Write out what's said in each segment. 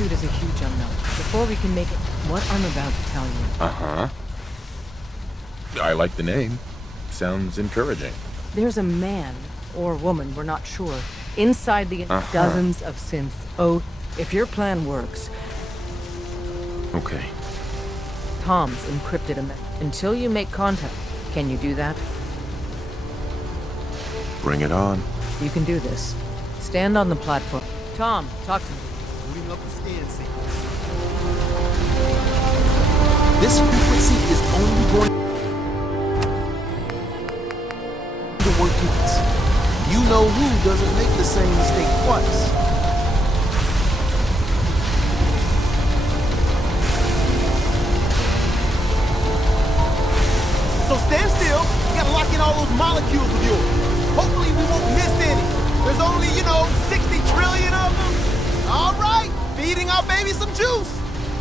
Institute is a huge unknown. Before we can make it, what I'm about to tell you. Uh-huh. I like the name. Sounds encouraging. There's a man, or woman, we're not sure, inside the dozens of synths. Oh, if your plan works, Okay. Tom's encrypted a message. Until you make contact, can you do that? Bring it on. You can do this. Stand on the platform. Tom, talk to me. Booting up the scan sequence. This frequency is only going to work once. You know who doesn't make the same mistake twice. So stand still. You gotta lock in all those molecules of yours. Hopefully we won't miss any. There's only, 60 trillion of them. All right, feeding our baby some juice.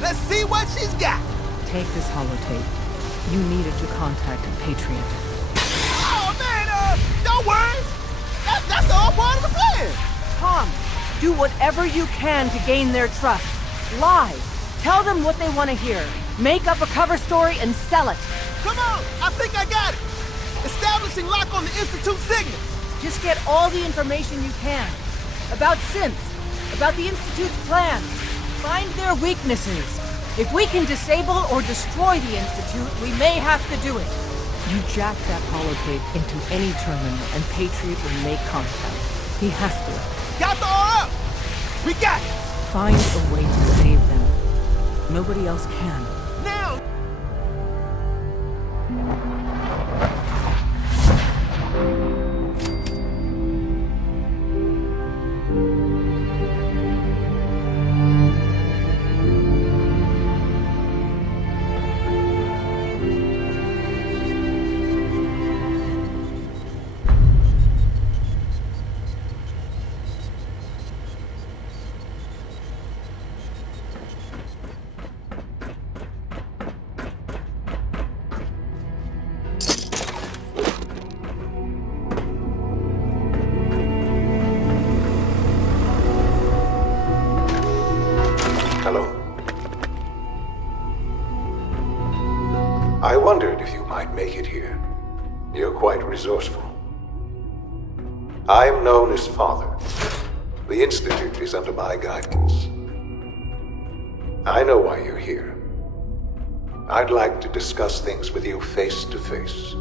Let's see what she's got. Take this holotape. You need it to contact a Patriot. Oh, man, don't worry. That's all part of the plan. Tom, do whatever you can to gain their trust. Lie. Tell them what they want to hear. Make up a cover story and sell it. Come on, I think I got it. Establishing lock on the Institute signals. Just get all the information you can. About synths. About the Institute's plans. Find their weaknesses. If we can disable or destroy the Institute, we may have to do it. You jack that holotape into any terminal and Patriot will make contact. He has to. Got the R up. We got it. Find a way to save them. Nobody else can. Now. I wondered if you might make it here. You're quite resourceful. I'm known as Father. The Institute is under my guidance. I know why you're here. I'd like to discuss things with you face to face.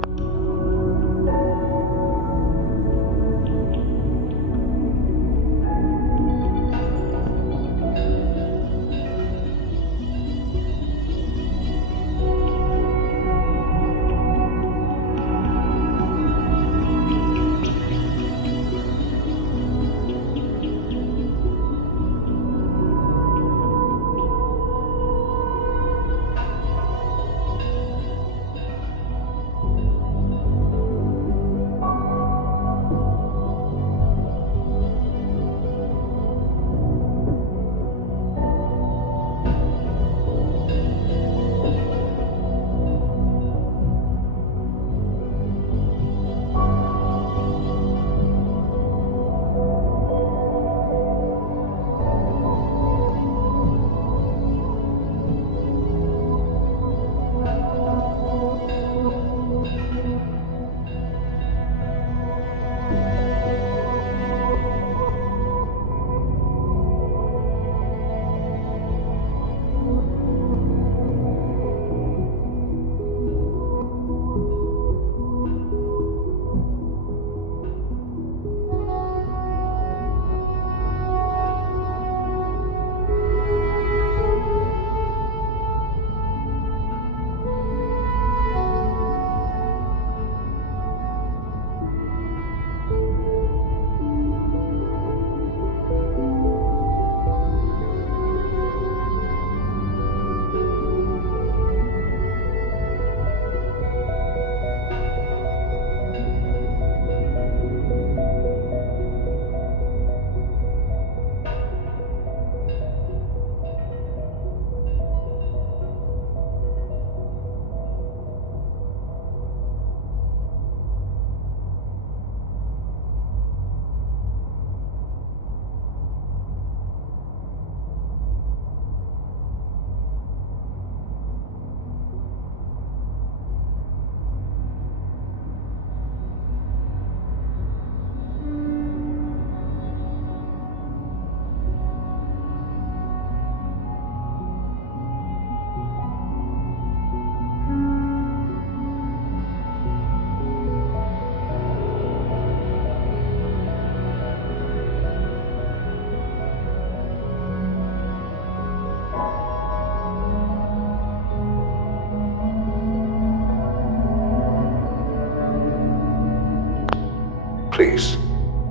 Please,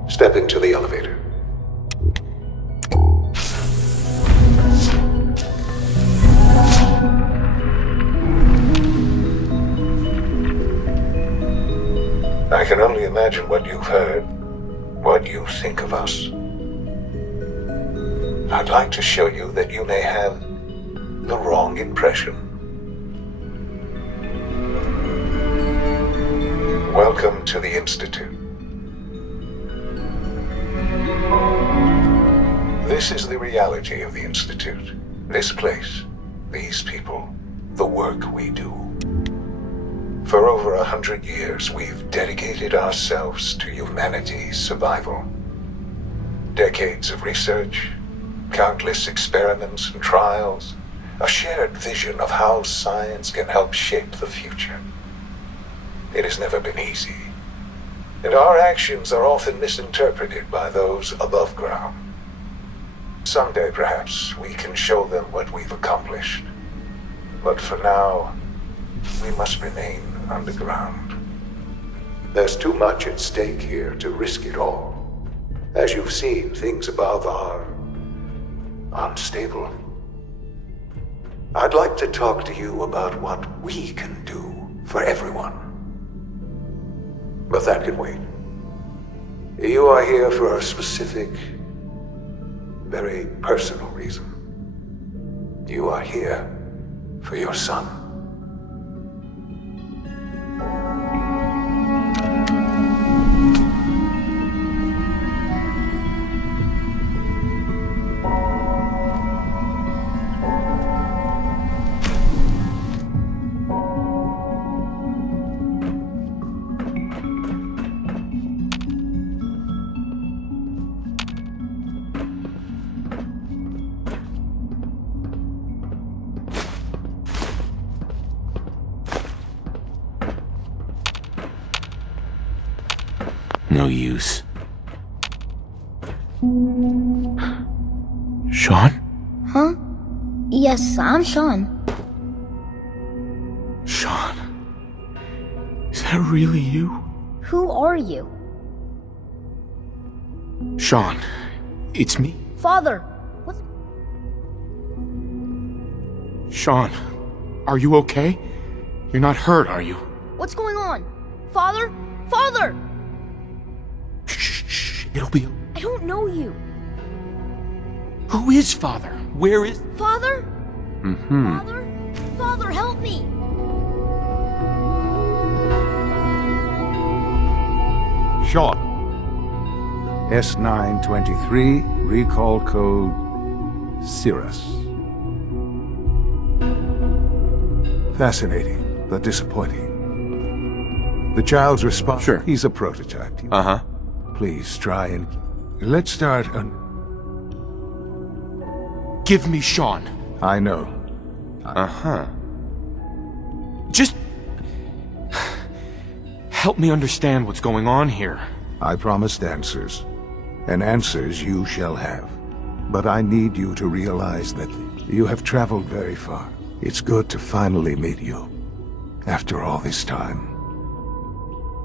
step into the elevator. I can only imagine what you've heard, what you think of us. I'd like to show you that you may have the wrong impression. Welcome to the Institute. This is the reality of the Institute. This place, these people, the work we do. For over 100 years, we've dedicated ourselves to humanity's survival. Decades of research, countless experiments and trials, a shared vision of how science can help shape the future. It has never been easy, and our actions are often misinterpreted by those above ground. Someday, perhaps, we can show them what we've accomplished. But for now, we must remain underground. There's too much at stake here to risk it all. As you've seen, things above are unstable. I'd like to talk to you about what we can do for everyone. But that can wait. You are here for a specific, very personal reason. You are here for your son. No use. Sean? Huh? Yes, I'm Sean. Sean? Is that really you? Who are you? Sean, it's me. Father! What's... Sean, are you okay? You're not hurt, are you? What's going on? Father? Father! Shh, it'll be... I don't know you. Who is Father? Where is... Father? Mm-hmm. Father? Father, help me! Sean. S923, recall code Cirrus. Fascinating, but disappointing. The child's response... Sure. He's a prototype. Uh-huh. Please try and... Let's start on... Give me Sean. I know. Uh-huh. Just... help me understand what's going on here. I promised answers. And answers you shall have. But I need you to realize that you have traveled very far. It's good to finally meet you. After all this time.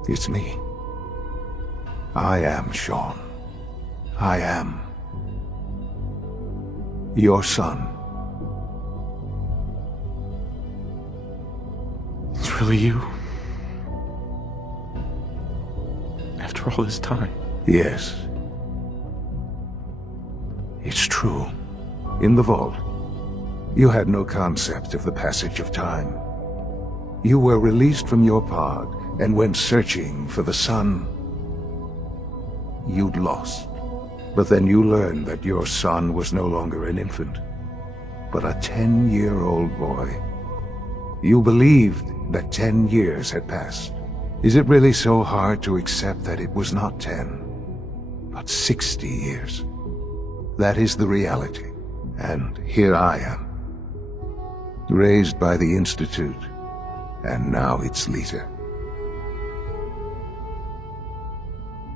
It's me. I am Sean. I am your son. It's really you. After all this time. Yes. It's true. In the vault, you had no concept of the passage of time. You were released from your pod and went searching for the son you'd lost. But then you learned that your son was no longer an infant, but a 10-year-old boy. You believed that 10 years had passed. Is it really so hard to accept that it was not 10, but 60 years? That is the reality. And here I am, raised by the Institute, and now its leader.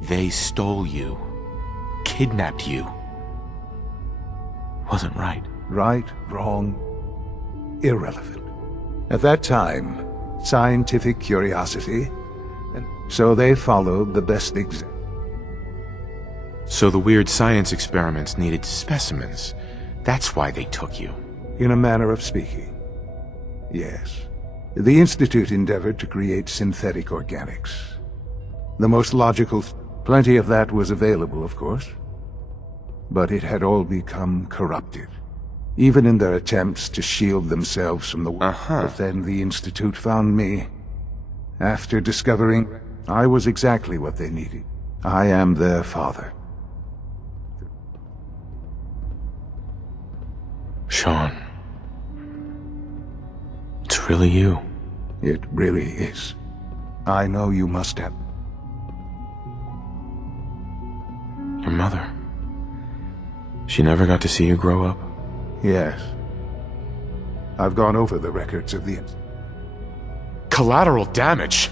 They stole you. Kidnapped you. Wasn't right. Right, wrong, irrelevant. At that time, scientific curiosity, and so they followed the best So the weird science experiments needed specimens. That's why they took you. In a manner of speaking. Yes. The Institute endeavored to create synthetic organics. The most logical... Plenty of that was available, of course. But it had all become corrupted. Even in their attempts to shield themselves from the world. But then the Institute found me. After discovering I was exactly what they needed. I am their father. Sean. It's really you. It really is. I know you must have. Your mother. She never got to see you grow up? Yes. I've gone over the records of the... Collateral damage?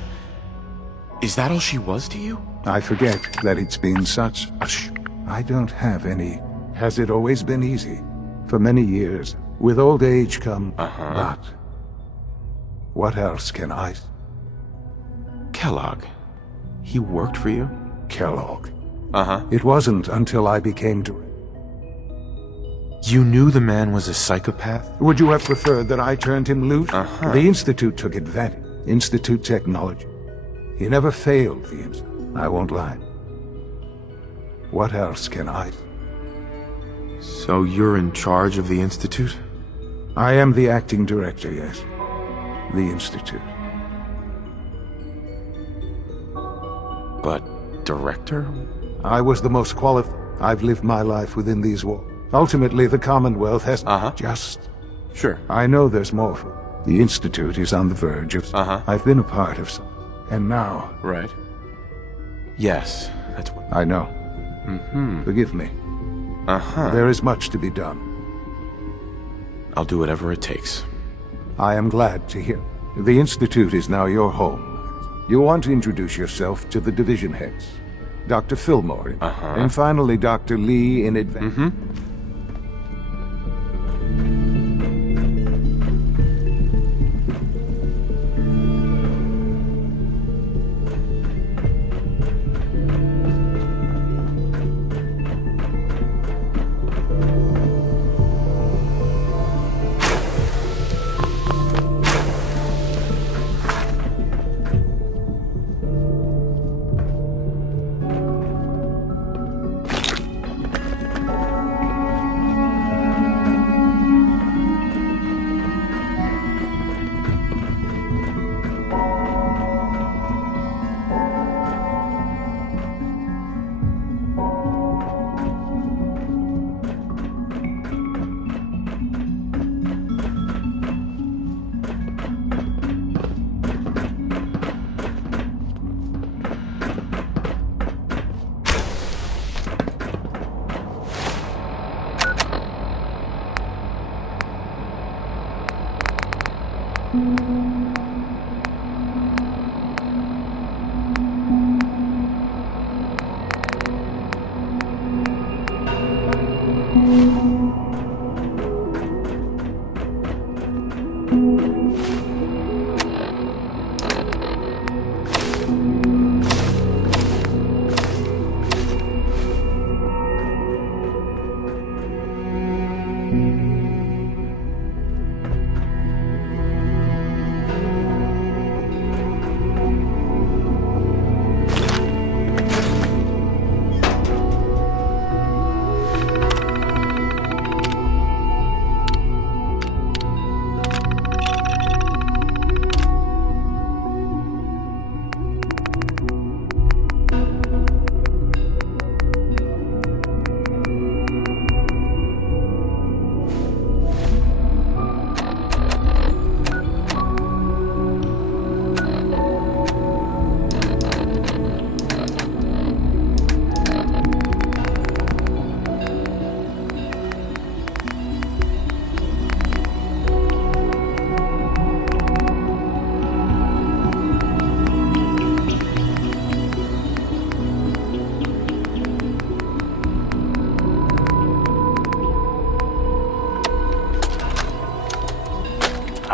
Is that all she was to you? I forget that it's been such a I don't have any. Has it always been easy? For many years. With old age come... But... What else can I... Kellogg. He worked for you? Kellogg. It wasn't until I became... You knew the man was a psychopath? Would you have preferred that I turned him loose? The Institute took advantage. Institute technology. He never failed the Institute. I won't lie. What else can I... So you're in charge of the Institute? I am the acting director, yes. The Institute. But director? I was the most qualified. I've lived my life within these walls. Ultimately, the Commonwealth has just... Sure. I know there's more. The Institute is on the verge of... I've been a part of some... And now... Right. Yes, that's what... I know. Forgive me. There is much to be done. I'll do whatever it takes. I am glad to hear. The Institute is now your home. You want to introduce yourself to the division heads. Dr. Fillmore, and finally Dr. Lee in advance.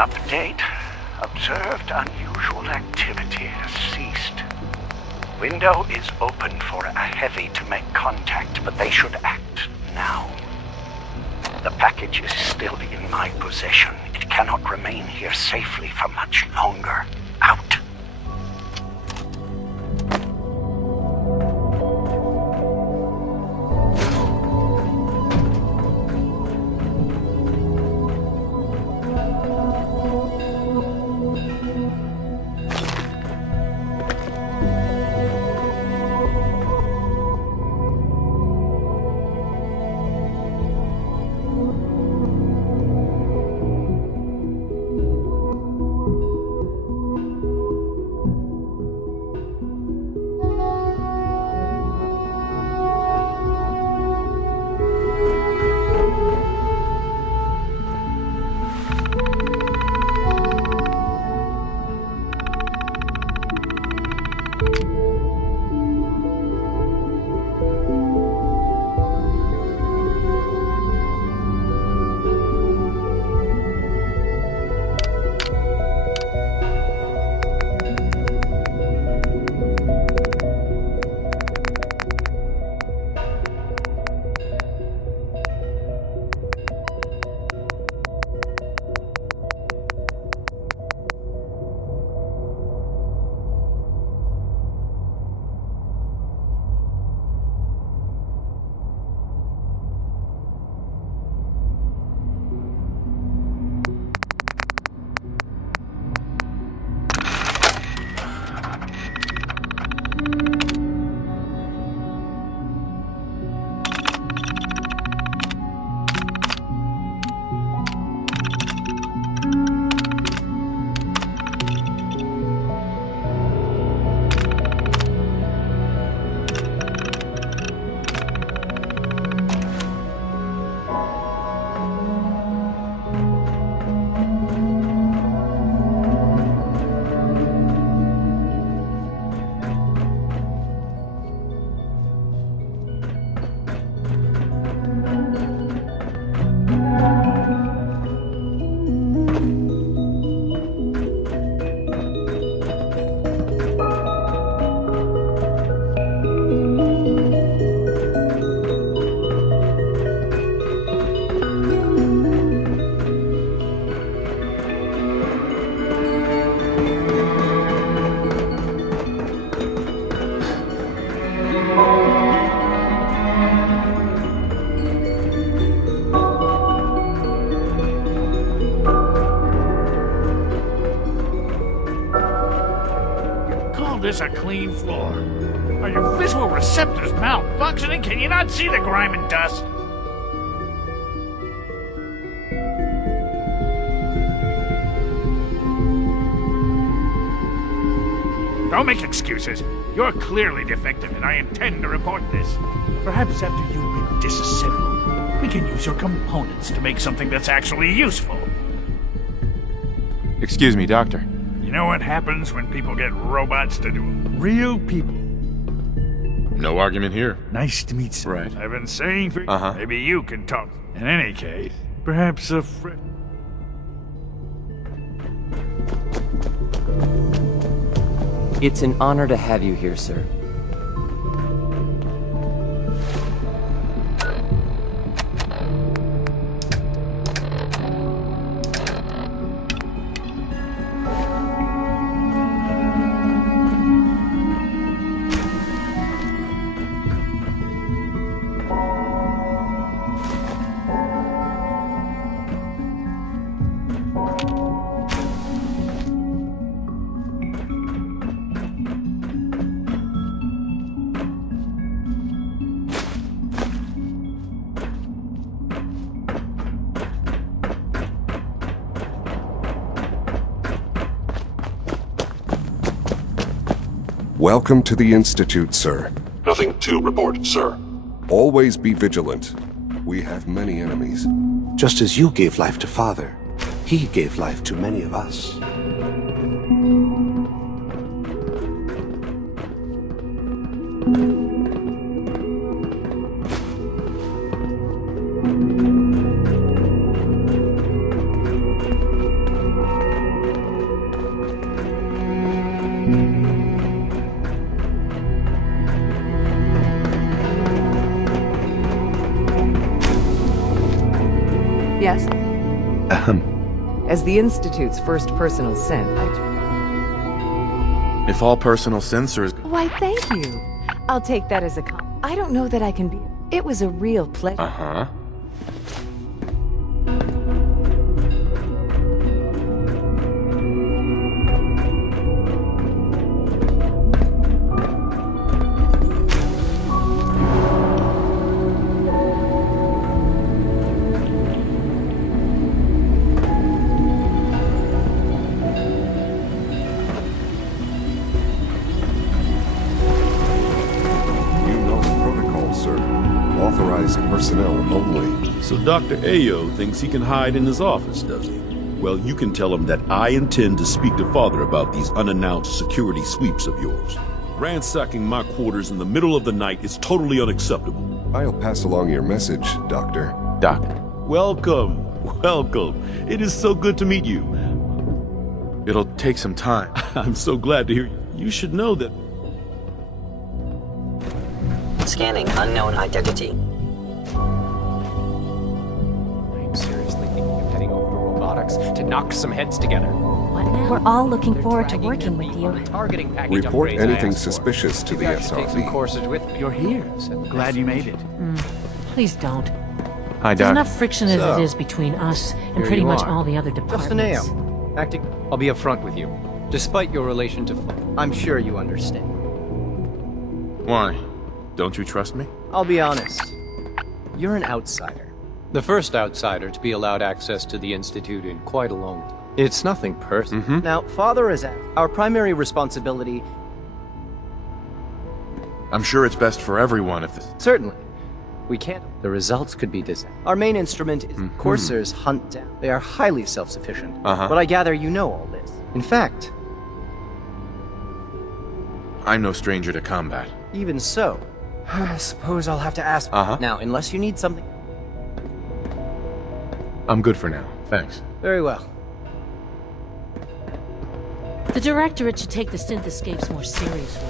Update. Observed unusual activity has ceased. Window is open for a heavy to make contact, but they should act now. The package is still in my possession. It cannot remain here safely for much longer. Out. This a clean floor. Are your visual receptors malfunctioning? Can you not see the grime and dust? Don't make excuses. You're clearly defective, and I intend to report this. Perhaps after you've been disassembled, we can use your components to make something that's actually useful. Excuse me, Doctor. You know what happens when people get robots to do real people? No argument here. Nice to meet you. Right. I've been saying for Uh-huh. maybe you can talk. In any case, perhaps a friend. It's an honor to have you here, sir. Welcome to the Institute, sir. Nothing to report, sir. Always be vigilant. We have many enemies. Just as you gave life to Father, he gave life to many of us. Yes? Ahem. As the Institute's first personal synth, If all personal synths are... Why, thank you. I'll take that as a I don't know that I can be... It was a real pleasure. Uh-huh. Authorized personnel only. So Dr. Ayo thinks he can hide in his office, does he? Well, you can tell him that I intend to speak to Father about these unannounced security sweeps of yours. Ransacking my quarters in the middle of the night is totally unacceptable. I'll pass along your message, Doctor. Doc. Welcome. Welcome. It is so good to meet you. It'll take some time. I'm so glad to hear you. You should know that... Scanning unknown identity. I'm seriously thinking of heading over to robotics to knock some heads together. What now? We're all looking forward to working with you. Targeting package Report upgrades I anything asked for. suspicious to the Maybe I should take some SRB. courses with me. You're here. Glad you made it. Please don't. Hi, There's Doc. enough friction as So, it is between us and here pretty you much are. all the other Just an departments. AO. Acting. I'll be upfront with you. Despite your relation to... I'm sure you understand. Why? Don't you trust me? I'll be honest. You're an outsider. The first outsider to be allowed access to the Institute in quite a long time. It's nothing personal. Now, Father is out. Our primary responsibility... I'm sure it's best for everyone if this... Certainly. We can't... The results could be disastrous. Our main instrument is coursers hunt down. They are highly self-sufficient. But I gather you know all this. In fact... I'm no stranger to combat. Even so, I suppose I'll have to ask... Now, unless you need something... I'm good for now. Thanks. Very well. The Directorate should take the synth escapes more seriously.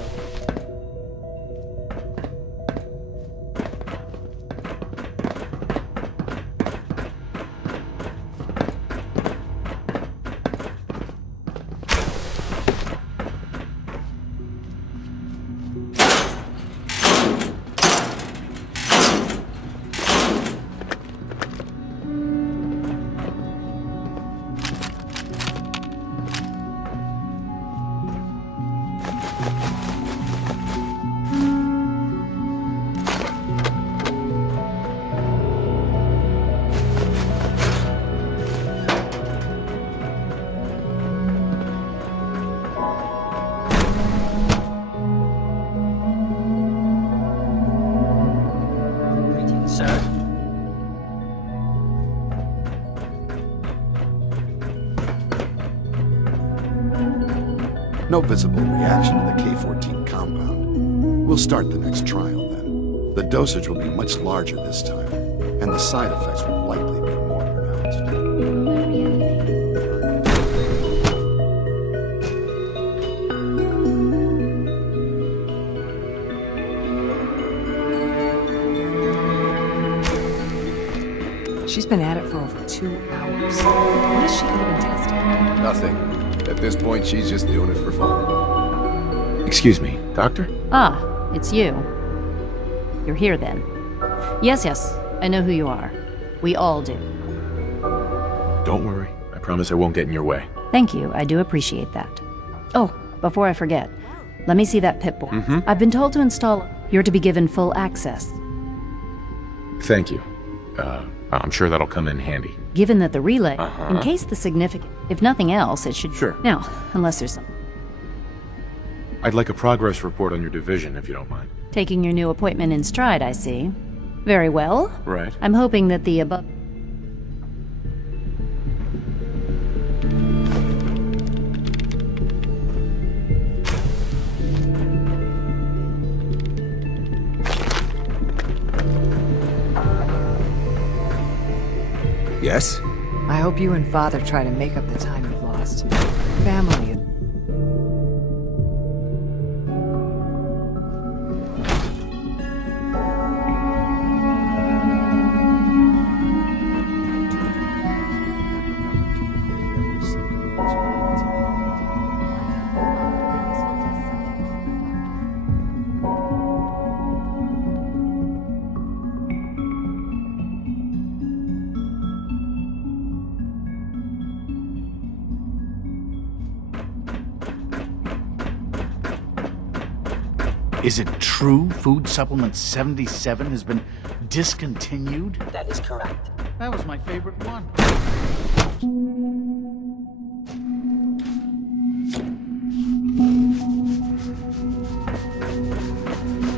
Sir? No visible reaction to the K-14 compound. We'll start the next trial then. The dosage will be much larger this time, and the side effects will likely be more pronounced. She's been at it for over 2 hours. What is she even testing? Nothing. At this point, she's just doing it for fun. Excuse me, Doctor? Ah, it's you. You're here then. Yes, I know who you are. We all do. Don't worry. I promise I won't get in your way. Thank you, I do appreciate that. Oh, before I forget, let me see that Pip-Boy. I've been told to install... You're to be given full access. Thank you. I'm sure that'll come in handy. Given that the relay, in case the significant... If nothing else, it should... Sure. Now, unless there's something... I'd like a progress report on your division, if you don't mind. Taking your new appointment in stride, I see. Very well. Right. I'm hoping that the above... Yes? I hope you and Father try to make up the time you've lost. Family. Is it true Food Supplement 77 has been discontinued? That is correct. That was my favorite one.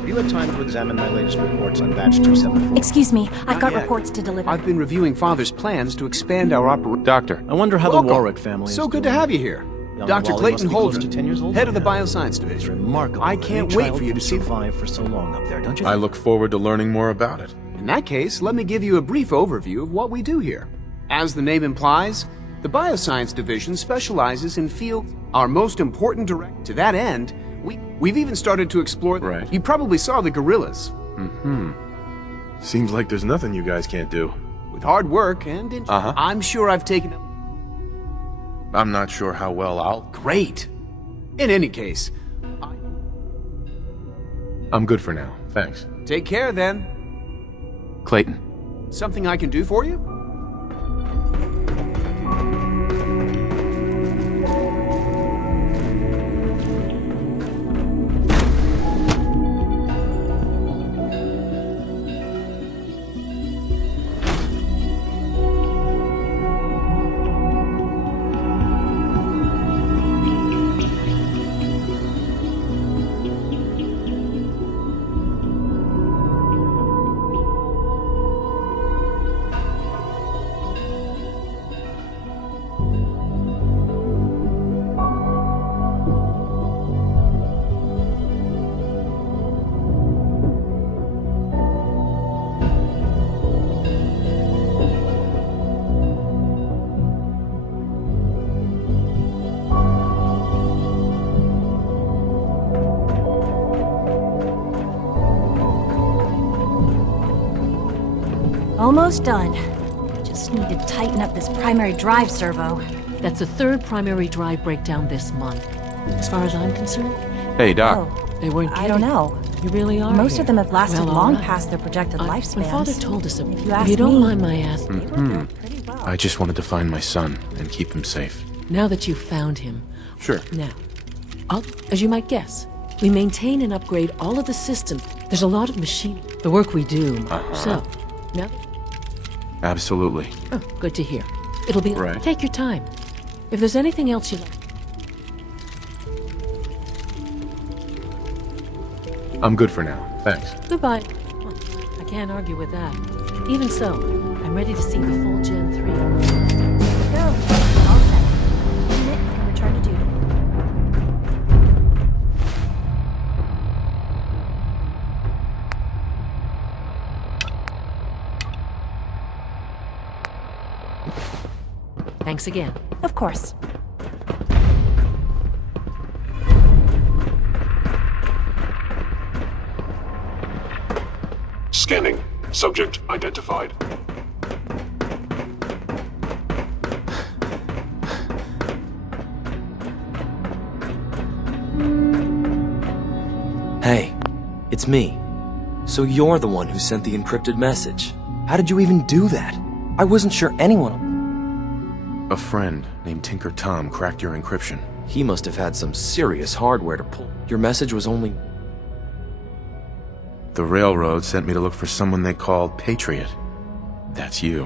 You had time to examine my latest reports on batch 274. Excuse me, I've got yet. reports to deliver. I've been reviewing Father's plans to expand our operation. Doctor. I wonder how Welcome. the Warwick family is So good to doing. have you here. Young Dr. Wally Clayton must be close to Holdren, 10 years old head of the now. Bioscience Division. It's remarkable. I can't Any wait child for you to can see survive for so long up there, don't you? I look forward to learning more about it. In that case, let me give you a brief overview of what we do here. As the name implies, the Bioscience Division specializes in fields. Our most important direct. To that end, we've even started to explore. Right. You probably saw the gorillas. Seems like there's nothing you guys can't do. With hard work and I'm sure I've taken. I'm not sure how well I'll... Great. In any case, I'm good for now, thanks. take care then. Clayton. Something I can do for you? Almost done. Just need to tighten up this primary drive servo. That's the third primary drive breakdown this month. As far as I'm concerned, Hey, Doc. they weren't I don't kidding. know. You really are. Most here. of them have lasted Well, all long right. past their projected lifespans. When Father told us, If you if ask you don't me, mind my asking, I just wanted to find my son and keep him safe. now that you've found him, Sure. now, as you might guess, we maintain and upgrade all of the systems. There's a lot of machine, the work we do. So, now, Absolutely. good to hear. It'll be Right. Take your time. If there's anything else you like. I'm good for now, thanks. Goodbye. Well, I can't argue with that. Even so, I'm ready to see the full Gen 3. Go. All set. Unit can return to duty. Thanks again. Of course. Scanning. Subject identified. Hey, it's me. So you're the one who sent the encrypted message. How did you even do that? I wasn't sure anyone... A friend named Tinker Tom cracked your encryption. He must have had some serious hardware to pull. Your message was only... The railroad sent me to look for someone they called Patriot. That's you.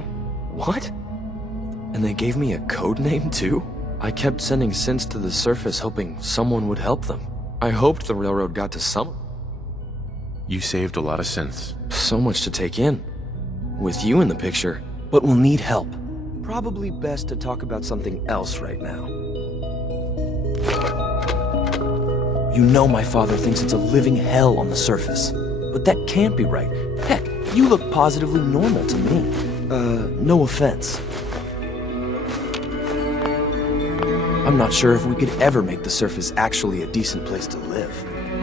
What? And they gave me a code name too? I kept sending synths to the surface hoping someone would help them. I hoped the railroad got to some... You saved a lot of synths. So much to take in. With you in the picture, but we'll need help. Probably best to talk about something else right now. You know my father thinks it's a living hell on the surface. But that can't be right. Heck, you look positively normal to me. No offense. I'm not sure if we could ever make the surface actually a decent place to live.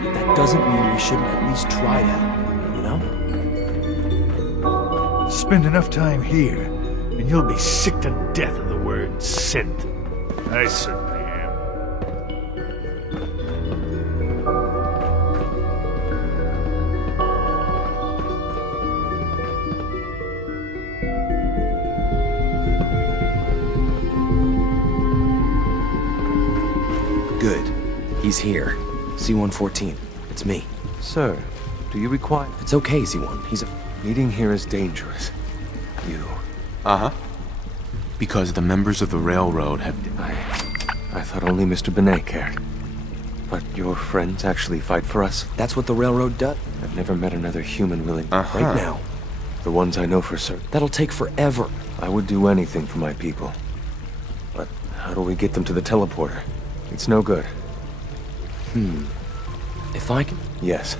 But that doesn't mean we shouldn't at least try to help, you know? Spend enough time here, and you'll be sick to death of the word synth. I certainly am. Good. He's here. C-114. It's me. Sir, do you require... It's okay, C-1. He's a... Meeting here is dangerous. You... Uh-huh. Because the members of the railroad have... I thought only Mr. Benet cared. But your friends actually fight for us? That's what the railroad does. I've never met another human willing... Uh-huh. Right now. The ones I know for certain. That'll take forever. I would do anything for my people. But how do we get them to the teleporter? It's no good. If I can... Yes.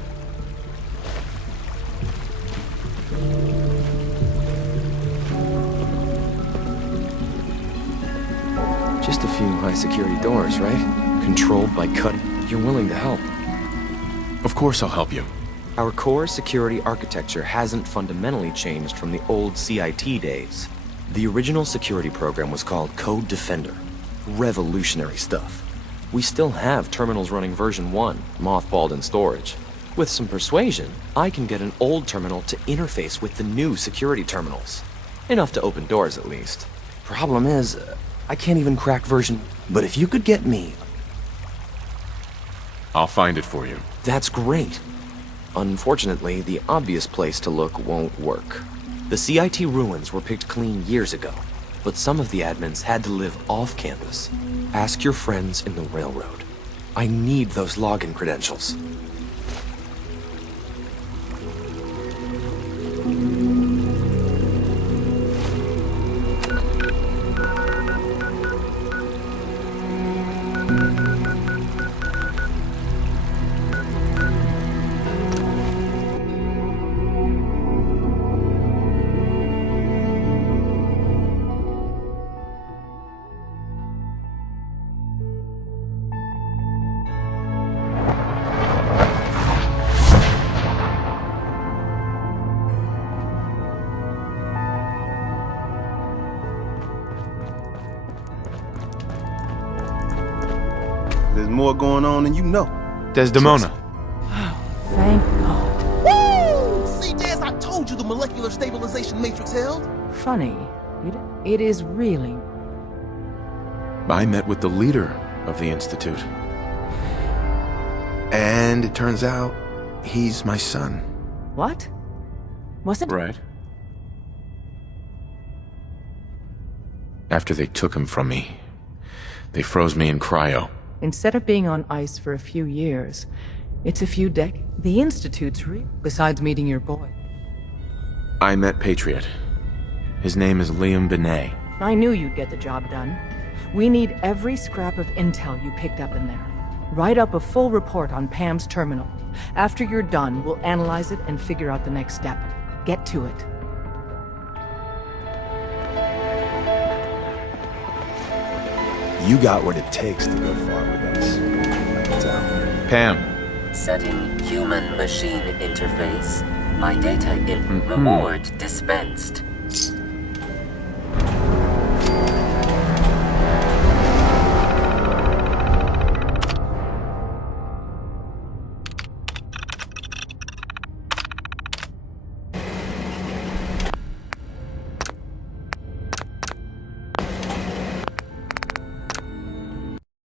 Just a few high-security doors, right? Controlled by cutting. You're willing to help. Of course I'll help you. Our core security architecture hasn't fundamentally changed from the old CIT days. The original security program was called Code Defender. Revolutionary stuff. We still have terminals running version 1, mothballed in storage. With some persuasion, I can get an old terminal to interface with the new security terminals. Enough to open doors, at least. Problem is, I can't even crack version... But if you could get me... I'll find it for you. That's great. Unfortunately, the obvious place to look won't work. The CIT ruins were picked clean years ago, but some of the admins had to live off-campus. Ask your friends in the railroad. I need those login credentials. There's more going on than you know. Desdemona. Thank God. Woo! See, Jazz, I told you the molecular stabilization matrix held. Funny. It is really... I met with the leader of the Institute. And it turns out, he's my son. What? Wasn't... Right. After they took him from me, they froze me in cryo. Instead of being on ice for a few years, it's a few decades. The Institute's real, besides meeting your boy. I met Patriot. His name is Liam Benet. I knew you'd get the job done. We need every scrap of intel you picked up in there. Write up a full report on Pam's terminal. After you're done, we'll analyze it and figure out the next step. Get to it. You got what it takes to go far with us. I can tell. Pam. Setting human-machine interface. My data in reward dispensed.